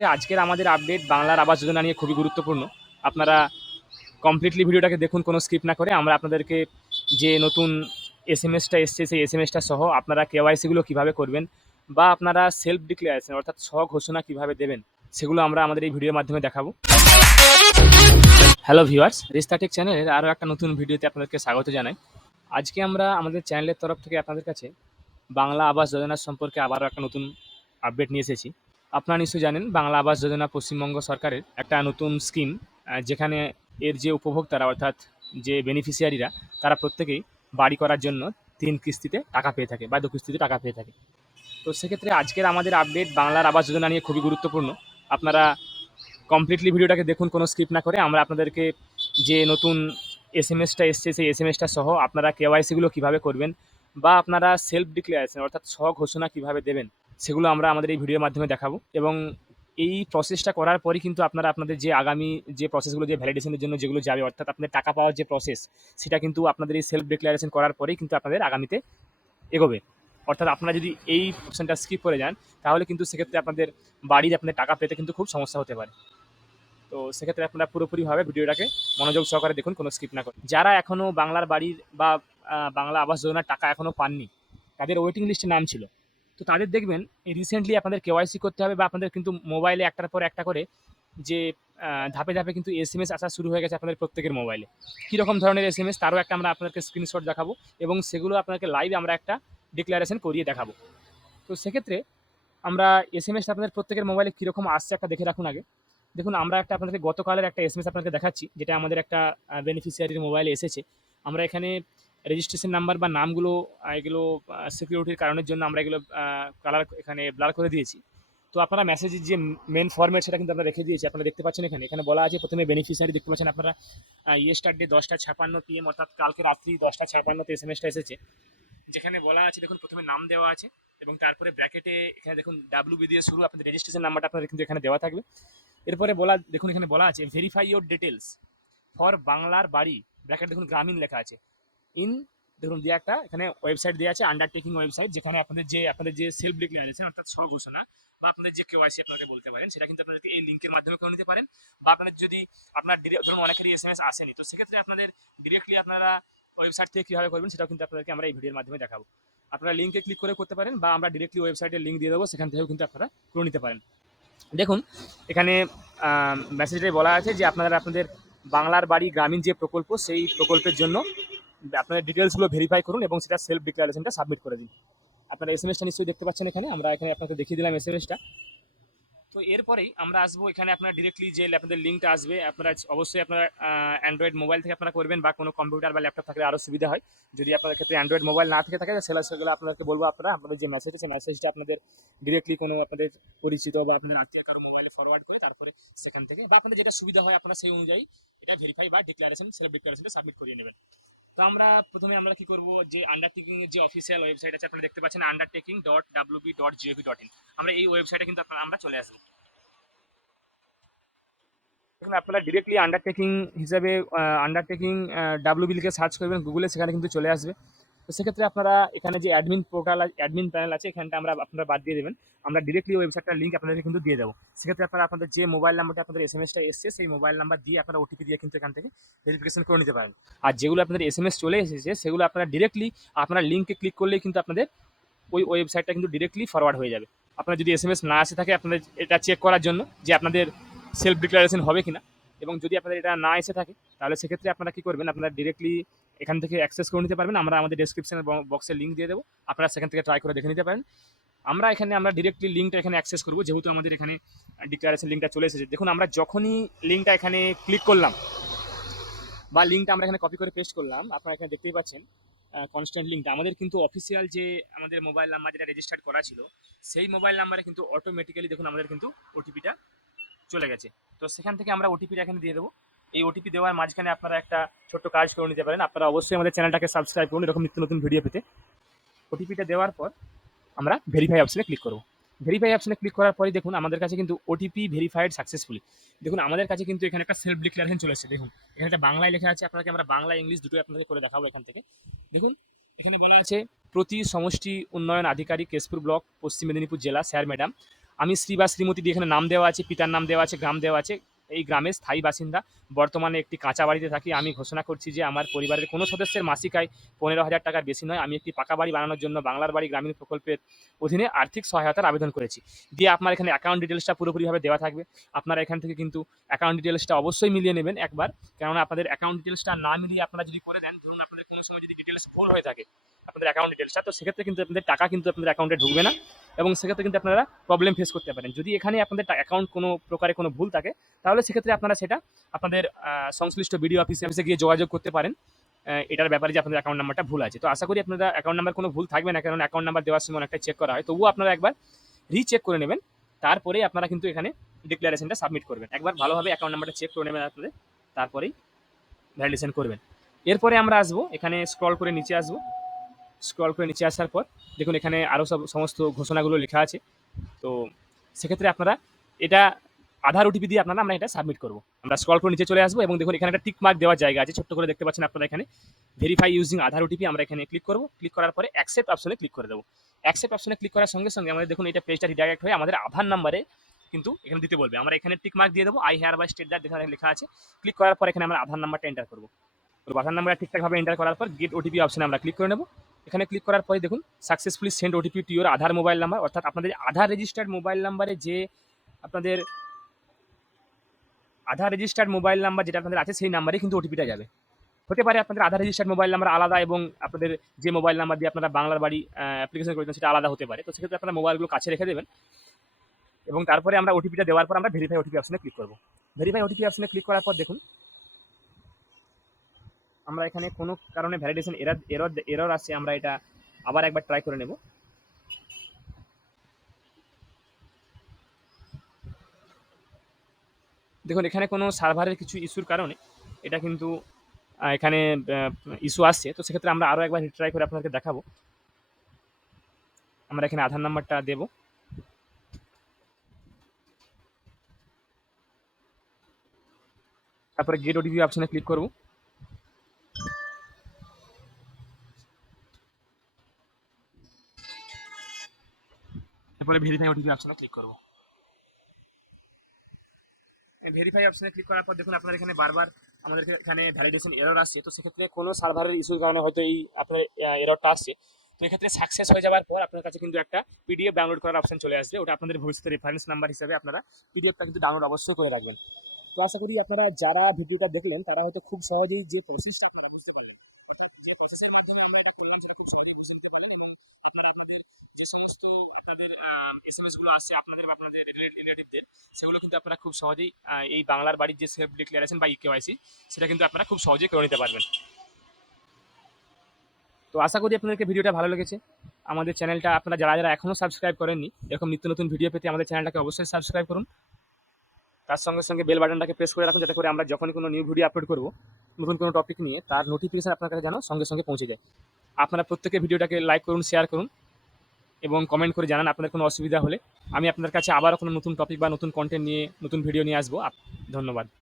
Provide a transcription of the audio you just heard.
আজকের আমাদের আপডেট বাংলার আবাস যোজনা নিয়ে খুবই গুরুত্বপূর্ণ। আপনারা কমপ্লিটলি ভিডিওটাকে দেখুন, কোনো স্কিপ না করে। আমরা আপনাদেরকে যে নতুন এসএমএসটা এসছে সেই এসএমএসটা সহ আপনারা কেওয়াইসিগুলো কিভাবে করবেন বা আপনারা সেলফ ডিক্লারেশন অর্থাৎ স্বঘোষণা কিভাবে দেবেন সেগুলো আমরা আমাদের এই ভিডিওর মাধ্যমে দেখাবো। হ্যালো ভিউয়ার্স, রিস্তাটেক চ্যানেলের আরও একটা নতুন ভিডিওতে আপনাদেরকে স্বাগত জানাই। আজকে আমরা আমাদের চ্যানেলের তরফ থেকে আপনাদের কাছে বাংলা আবাস যোজনার সম্পর্কে আবারও একটা নতুন আপডেট নিয়ে এসেছি। আপনারা নিশ্চয়ই জানেন বাংলা আবাস যোজনা পশ্চিমবঙ্গ সরকারের একটা নতুন স্কিম, যেখানে এর যে উপভোক্তারা অর্থাৎ যে বেনিফিশিয়ারিরা তারা প্রত্যেকেই বাড়ি করার জন্য 3 কিস্তিতে টাকা পেয়ে থাকে বা 2 কিস্তিতে টাকা পেয়ে থাকে। তো সেক্ষেত্রে আজকের আমাদের আপডেট বাংলার আবাস যোজনা নিয়ে খুবই গুরুত্বপূর্ণ। আপনারা কমপ্লিটলি ভিডিওটাকে দেখুন, কোনো স্কিপ না করে। আমরা আপনাদেরকে যে নতুন এসএমএসটা এসছে সেই এসএমএসটা সহ আপনারা কেওয়াইসিগুলো কিভাবে করবেন বা আপনারা সেলফ ডিক্লারেশন অর্থাৎ স্বঘোষণা কিভাবে দেবেন সেগুলো আমরা আমাদের এই ভিডিওর মাধ্যমে দেখাবো। এবং এই প্রসেসটা করার পরই কিন্তু আপনারা আপনাদের যে আগামী যে প্রসেসগুলো, যে ভ্যালিডেশনের জন্য যেগুলো যাবে অর্থাৎ আপনাদের টাকা পাওয়ার যে প্রসেস, সেটা কিন্তু আপনাদের এই সেলফ ডিক্লারেশন করার পরেই কিন্তু আপনাদের আগামীতে এগোবে। অর্থাৎ আপনারা যদি এই অপশনটা স্কিপ করে যান তাহলে কিন্তু সেক্ষেত্রে আপনাদের বাড়ির আপনাদের টাকা পেতে কিন্তু খুব সমস্যা হতে পারে। তো সেক্ষেত্রে আপনারা পুরোপুরিভাবে ভিডিওটাকে মনোযোগ সহকারে দেখুন, কোনো স্কিপ না করে। যারা এখনও বাংলার বাড়ির বা বাংলা আবাস যোজনার টাকা এখনও পাননি, তাদের ওয়েটিং লিস্টে নাম ছিল, তো তাদের দেখবেন এই রিসেন্টলি আপনাদের কেওয়াইসি করতে হবে বা আপনাদের কিন্তু মোবাইলে একটার পর একটা করে যে ধাপে ধাপে কিন্তু এসএমএস আসা শুরু হয়ে গেছে আপনাদের প্রত্যেকের মোবাইলে। কীরকম ধরনের এসএমএস তারও একটা আমরা আপনাদেরকে স্ক্রিনশট দেখাবো এবং সেগুলো আপনাদেরকে লাইভ আমরা একটা ডিক্লারেশন করিয়ে দেখাবো। তো সেক্ষেত্রে আমরা এসএমএসটা আপনাদের প্রত্যেকের মোবাইলে কীরকম আসছে একটা দেখে রাখুন আগে। দেখুন, আমরা একটা আপনাদেরকে গতকালের একটা এসএমএস আপনাদেরকে দেখাচ্ছি, যেটা আমাদের একটা বেনিফিশিয়ারির মোবাইলে এসেছে। আমরা এখানে রেজিস্ট্রেশন নাম্বার বা নামগুলো এগুলো সিকিউরিটির কারণের জন্য আমরা এগুলো কালার এখানে ব্লার করে দিয়েছি। তো আপনারা মেসেজের যে মেন ফরম্যাট সেটা কিন্তু আমরা রেখে দিয়েছি। আপনারা দেখতে পাচ্ছেন এখানে বলা আছে প্রথমে বেনিফিশিয়ারি দেখতে পাচ্ছেন আপনারা ইয়েস্টারডে 10:56 PM অর্থাৎ কালকে রাত্রি 10:56 এসএমএসটা এসেছে, যেখানে বলা আছে দেখুন প্রথমে নাম দেওয়া আছে এবং তারপরে ব্র্যাকেটে এখানে দেখুন ডাব্লিউবি দিয়ে শুরু, আপনাদের রেজিস্ট্রেশন নাম্বারটা আপনাদের কিন্তু এখানে দেওয়া থাকবে। এরপরে দেখুন এখানে বলা আছে ভেরিফাই ইয়োর ডিটেলস ফর বাংলার বাড়ি, ব্র্যাকেট দেখুন গ্রামীণ লেখা আছে। ইন দেখুন দিয়ে একটা এখানে ওয়েবসাইট দেওয়া আছে, আন্ডারটেকিং ওয়েবসাইট, যেখানে আপনাদের যে সেলফ ডিক্লারেশন অর্থাৎ স্বঘোষণা বা আপনাদের যে কেওয়াইসি আপনাকে বলতে পারেন, সেটা কিন্তু আপনাদেরকে এই লিঙ্কের মাধ্যমে করে নিতে পারেন। বা আপনাদের যদি আপনার ধরুন অনেকেরই এসএমএস আসেনি, তো সেক্ষেত্রে আপনাদের ডিরেক্টলি আপনারা ওয়েবসাইট থেকে কীভাবে করবেন সেটাও কিন্তু আপনাদেরকে আমরা এই ভিডিওর মাধ্যমে দেখাবো। আপনারা লিঙ্কে ক্লিক করে করতে পারেন বা আমরা ডিরেক্টলি ওয়েবসাইটের লিঙ্ক দিয়ে দেবো, সেখান থেকেও কিন্তু আপনারা করে নিতে পারেন। দেখুন এখানে মেসেজটাই বলা আছে যে আপনাদের বাংলার বাড়ি গ্রামীণ যে প্রকল্প, সেই প্রকল্পের জন্য আপনাদের ডিটেলসগুলো ভেরিফাই করুন এবং সেটা সেলফ ডিক্লারেশনটা সাবমিট করে দিন। আপনারা এসএমএসটা নিশ্চয়ই দেখতে পাচ্ছেন আমরা এখানে আপনাকে দেখিয়ে দিলাম এসএমএসটা। তো এরপরেই আমরা আসবো এখানে আপনার ডিরেক্টলি যে আপনাদের লিঙ্কটা আসবে, আপনারা অবশ্যই আপনারা অ্যান্ড্রয়েড মোবাইল থেকে আপনারা করবেন বা কোনো কম্পিউটার বা ল্যাপটপ থাকলে আরও সুবিধা হয়। যদি আপনাদের ক্ষেত্রে অ্যান্ড্রয়েড মোবাইল না থেকে থাকে সেগুলো আপনাদেরকে বলবো, আপনাদের যে মেসেজ আছে মেসেজটা আপনাদের ডিরেক্টলি কোনো আপনাদের পরিচিত বা আপনাদের আত্মীয় কারো মোবাইলে ফরওয়ার্ড করে তারপরে সেখান থেকে বা আপনাদের যেটা সুবিধা হয় আপনারা সেই অনুযায়ী এটা ভেরিফাই বা ডিক্লারেশন সেলফ ডিক্লারেশনটা সাবমিট করিয়ে নেবেন। তো প্রথমে আমরা কি করব, যে আন্ডারটেকিং এর যে অফিসিয়াল ওয়েবসাইট আছে আপনারা দেখতে পাচ্ছেন undertaking.wb.gov.in, আমরা এই ওয়েবসাইটে কিন্তু আমরা চলে আসবো। এখন আপনারা ডিরেক্টলি আন্ডারটেকিং হিসাবে আন্ডারটেকিং ডাব্লিউবি লিখে সার্চ করবেন গুগলে, সেখানে কিন্তু চলে আসবে। তো সেক্ষেত্রে আপনারা এখানে যে অ্যাডমিন পোর্টাল অ্যাডমিন প্যানেল আছে এখানটা আপনারা বাদ দিয়ে দেবেন। আমরা ডিরেক্টলি ওয়েবসাইটটার লিঙ্ক আপনাদেরকে কিন্তু দিয়ে দেবো। সেক্ষেত্রে আপনারা আপনাদের যে মোবাইল নাম্বারটা আপনাদের এসএমএসটা এসছে সেই মোবাইল নাম্বার দিয়ে আপনারা ওটিপি দিয়ে কিন্তু এখান থেকে ভেরিফিকেশন করে নিতে পারেন। আর যেগুলো আপনাদের এসএমএস চলে এসেছে সেগুলো আপনারা ডিরেক্টলি আপনারা লিঙ্কে ক্লিক করলেই কিন্তু আপনাদের ওই ওয়েবসাইটটা কিন্তু ডিরেক্টলি ফরওয়ার্ড হয়ে যাবে। আপনার যদি এসএমএস না আসে থাকে আপনাদের এটা চেক করার জন্য যে আপনাদের সেলফ ডিক্লারেশন হবে কিনা, এবং যদি আপনাদের এটা না এসে থাকে তাহলে সেক্ষেত্রে আপনারা কী করবেন, আপনারা ডিরেক্টলি এখান থেকে অ্যাক্সেস করে নিতে পারবেন। আমরা আমাদের ডেসক্রিপশনের বক্সে লিঙ্ক দিয়ে দেবো, আপনারা সেখান থেকে ট্রাই করে দেখে নিতে পারেন। আমরা ডিরেক্টলি লিঙ্কটা এখানে অ্যাক্সেস করবো, যেহেতু আমাদের এখানে ডিক্লারেশন লিঙ্কটা চলে এসেছে। দেখুন আমরা যখনই লিঙ্কটা এখানে ক্লিক করলাম বা লিঙ্কটা আমরা এখানে কপি করে পেস্ট করলাম, আপনারা এখানে দেখতেই পাচ্ছেন কনস্ট্যান্ট লিঙ্কটা আমাদের কিন্তু অফিসিয়াল যে আমাদের মোবাইল নাম্বার যেটা রেজিস্টার্ড করা ছিল সেই মোবাইল নাম্বারে কিন্তু অটোমেটিক্যালি দেখুন আমাদের কিন্তু ওটিপিটা চলে গেছে। তো সেখান থেকে আমরা ওটিপিটা এখানে দিয়ে দেবো। এই ওটিপি দেওয়ার মাঝখানে আপনারা একটা ছোট্ট কাজ করে নিতে পারেন, আপনারা অবশ্যই আমাদের চ্যানেলটাকে সাবস্ক্রাইব করুন এরকম নিত্য নতুন ভিডিও পেতে। ওটিপিটা দেওয়ার পর আমরা ভেরিফাই অপশনে ক্লিক করব। ভেরিফাই অপশনে ক্লিক করার পরে দেখুন আমাদের কাছে কিন্তু ওটিপি ভেরিফাইড সাকসেসফুলি। দেখুন আমাদের কাছে কিন্তু এখানে একটা সেলফ ডিক্লারেশন চলে এসেছে। দেখুন এখানে একটা বাংলায় লেখা আছে, আপনাকে আমরা বাংলা ইংলিশ দুটোই আপনাকে করে দেখাবো এখান থেকে। দেখুন এখানে বলা আছে প্রতি সমষ্টি উন্নয়ন আধিকারিক কেশপুর ব্লক পশ্চিম মেদিনীপুর জেলা স্যার ম্যাডাম আমি শ্রী বা শ্রীমতী দিয়ে এখানে নাম দেওয়া আছে, পিতার নাম দেওয়া আছে, গ্রাম দেওয়া আছে। এই গ্রামের স্থায়ী বাসিন্দা, বর্তমানে একটি কাঁচা বাড়িতে থাকি। আমি ঘোষণা করছি যে আমার পরিবারের কোনো সদস্যের মাসিক আয় 15,000 টাকার বেশি নয়। আমি একটি পাকা বাড়ি বানানোর জন্য বাংলার বাড়ি গ্রামীণ প্রকল্পের অধীনে আর্থিক সহায়তার আবেদন করেছি। দিয়ে আপনার এখানে অ্যাকাউন্ট ডিটেলসটা পুরোপুরিভাবে দেওয়া থাকবে। আপনারা এখান থেকে কিন্তু অ্যাকাউন্ট ডিটেলসটা অবশ্যই মিলিয়ে নেবেন একবার, কেননা আপনাদের অ্যাকাউন্ট ডিটেলসটা না মিলিয়ে আপনারা যদি করে দেন, ধরুন আপনাদের কোনো সময় যদি ডিটেলস ভুল হয়ে থাকে আপনাদের অ্যাকাউন্ট ডিটেলসটা, তো সেক্ষেত্রে কিন্তু আপনাদের টাকা কিন্তু আপনাদের অ্যাকাউন্টে ঢুকবে না, এবং সেক্ষেত্রে কিন্তু আপনারা প্রবলেম ফেস করতে পারেন। যদি এখানে আপনাদের অ্যাকাউন্ট কোনো প্রকারে কোনো ভুল থাকে, তাহলে সেক্ষেত্রে আপনারা সেটা আপনাদের সংশ্লিষ্ট বিডিও অফিসে গিয়ে যোগাযোগ করতে পারেন এটার ব্যাপারে যে আপনাদের অ্যাকাউন্ট নাম্বারটা ভুল আছে। তো আশা করি আপনারা অ্যাকাউন্ট নাম্বার কোনো ভুল থাকবে না, কারণ অ্যাকাউন্ট নাম্বার দেওয়ার সময় অনেকটা চেক করা হয়। তবুও আপনারা একবার রিচেক করে নেবেন, তারপরেই আপনারা কিন্তু এখানে ডিক্লারেশনটা সাবমিট করবেন। একবার ভালোভাবে অ্যাকাউন্ট নাম্বারটা চেক করে নেবেন আপনাদের, তারপরেই ভ্যালিডেশন করবেন। এরপরে আমরা আসবো, এখানে স্ক্রল করে নিচে আসবো। স্ক্রল করে নিচে আসার পর দেখুন এখানে আরও সমস্ত ঘোষণাগুলো লেখা আছে। তো সেক্ষেত্রে আপনারা এটা আধার ওটিপি দিয়ে আমরা এটা সাবমিট করব। আমরা স্ক্রল করে নিচে চলে আসবো এবং দেখুন এখানে একটা টিক মার্ক দেওয়ার জায়গা আছে, ছোট্ট করে দেখতে পাচ্ছেন আপনারা এখানে, ভেরিফাই ইউজিং আধার ওটিপি। আমরা এখানে ক্লিক করব। ক্লিক করার পরে অ্যাকসেপ্ট অপশনে ক্লিক করে দেবো। অ্যাকসেপ্ট অপশনে ক্লিক করার সঙ্গে সঙ্গে আমাদের দেখুন এটা পেজটা রিডাইরেক্ট হয়ে আমাদের আধার নাম্বারে কিন্তু এখানে দিতে বলবে। আমরা এখানে টিক মার্ক দিয়ে দেবো, I hereby state that যেখানে লেখা আছে। ক্লিক করার পর এখানে আমরা আধার নাম্বারটা এন্টার করবো। তো আধার নাম্বারটা ঠিকঠাকভাবে এন্টার করার পর গেট ওটিপি অপশনে আমরা ক্লিক করে নেব। এখানে ক্লিক করার পরে দেখুন successfully send OTP to your Aadhaar mobile number, অর্থাৎ আপনাদের আধার রেজিস্টার্ড মোবাইল নাম্বারে যে আপনাদের আধার রেজিস্টার্ড মোবাইল নাম্বার যেটা আপনাদের আছে সেই নাম্বারে কিন্তু ওটিপিটা যাবে। হতে পারে আপনাদের আধার রেজিস্টার্ড মোবাইল নাম্বার আলাদা এবং আপনাদের যে মোবাইল নাম্বার দিয়ে আপনারা বাংলার বাড়ি অ্যাপ্লিকেশন করেছেন সেটা আলাদা হতে পারে। তো সেক্ষেত্রে আপনারা মোবাইলগুলো কাছে রেখে দেবেন এবং তারপরে আমরা ওটিপিটা দেওয়ার পর আমরা ভেরিফাই ওটিপি অপশনে ক্লিক করব। ভেরিফাই ওটিপি অপশনে ক্লিক করার পর দেখুন আমরা এখানে কোনো কারণে ভ্যালিডেশন এরর আসছে, আমরা এটা আবার একবার ট্রাই করে নেব। দেখুন এখানে কোনো সার্ভারের কিছু ইস্যুর কারণে এটা কিন্তু এখানে ইস্যু আসছে। তো সেক্ষেত্রে আমরা আরও একবার ট্রাই করে আপনাদেরকে দেখাবো। আমরা এখানে আধার নাম্বারটা দেব। তারপরে গেট ওটিপি অপশনে ক্লিক করব। তারপরে ভেরিফাই ওটিপি অপশনে ক্লিক করব। ভেরিফাই অপশনে ক্লিক করার পর দেখুন আপনার এখানে বারবার আমাদের এখানে ভ্যালিডেশন এরর আসছে। তো সেক্ষেত্রে কোনো সার্ভারের ইস্যুর কারণে হয়তো এই আপনার এররটা আসছে। তো এক্ষেত্রে সাকসেস হয়ে যাওয়ার পর আপনার কাছে কিন্তু একটা পিডিএফ ডাউনলোড করার অপশন চলে আসবে। ওটা আপনাদের ভবিষ্যতে রেফারেন্স নাম্বার হিসেবে আপনারা পিডিএফটা কিন্তু ডাউনলোড অবশ্যই করে রাখবেন। তো আশা করি আপনারা যারা ভিডিওটা দেখলেন তারা হয়তো খুব সহজেই যে প্রসেসটা আপনারা বুঝতে পারলেন, অর্থাৎ যে প্রসেসের মাধ্যমে আমরা এটা করলাম সেটা খুব সহজেই বুঝে নিতে পারলেন, এবং আপনারা আপনাদের যে সমস্ত আপনাদের এসএমএস গুলো আসছে আপনাদের বা আপনাদের রিলেটিভদের, সেগুলো কিন্তু আপনারা খুব সহজেই এই বাংলার বাড়ির যে সেলফ ডিক্লারেশন বা ইকেওয়াইসি সেটা কিন্তু আপনারা খুব সহজেই করে নিতে পারবেন। তো আশা করি আপনাদেরকে ভিডিওটা ভালো লেগেছে। আমাদের চ্যানেলটা আপনারা যারা যারা এখনও সাবস্ক্রাইব করেননি, এরকম নিত্য নতুন ভিডিও পেতে আমাদের চ্যানেলটাকে অবশ্যই সাবস্ক্রাইব করুন। তার সঙ্গে সঙ্গে বেল বাটনটাকে প্রেস করে রাখুন, যাতে করে আমরা যখনই কোনো নিউ ভিডিও আপলোড করব নতুন কোনো টপিক নিয়ে, তার নোটিফিকেশন আপনার কাছে যেন সঙ্গে সঙ্গে পৌঁছে যায়। আপনারা প্রত্যেকে ভিডিওটাকে লাইক করুন, শেয়ার করুন এবং কমেন্ট করে জানান আপনাদের কোনো অসুবিধা হলে। আমি আপনাদের কাছে আবারও কোনো নতুন টপিক বা নতুন কন্টেন্ট নিয়ে নতুন ভিডিও নিয়ে আসবো। ধন্যবাদ।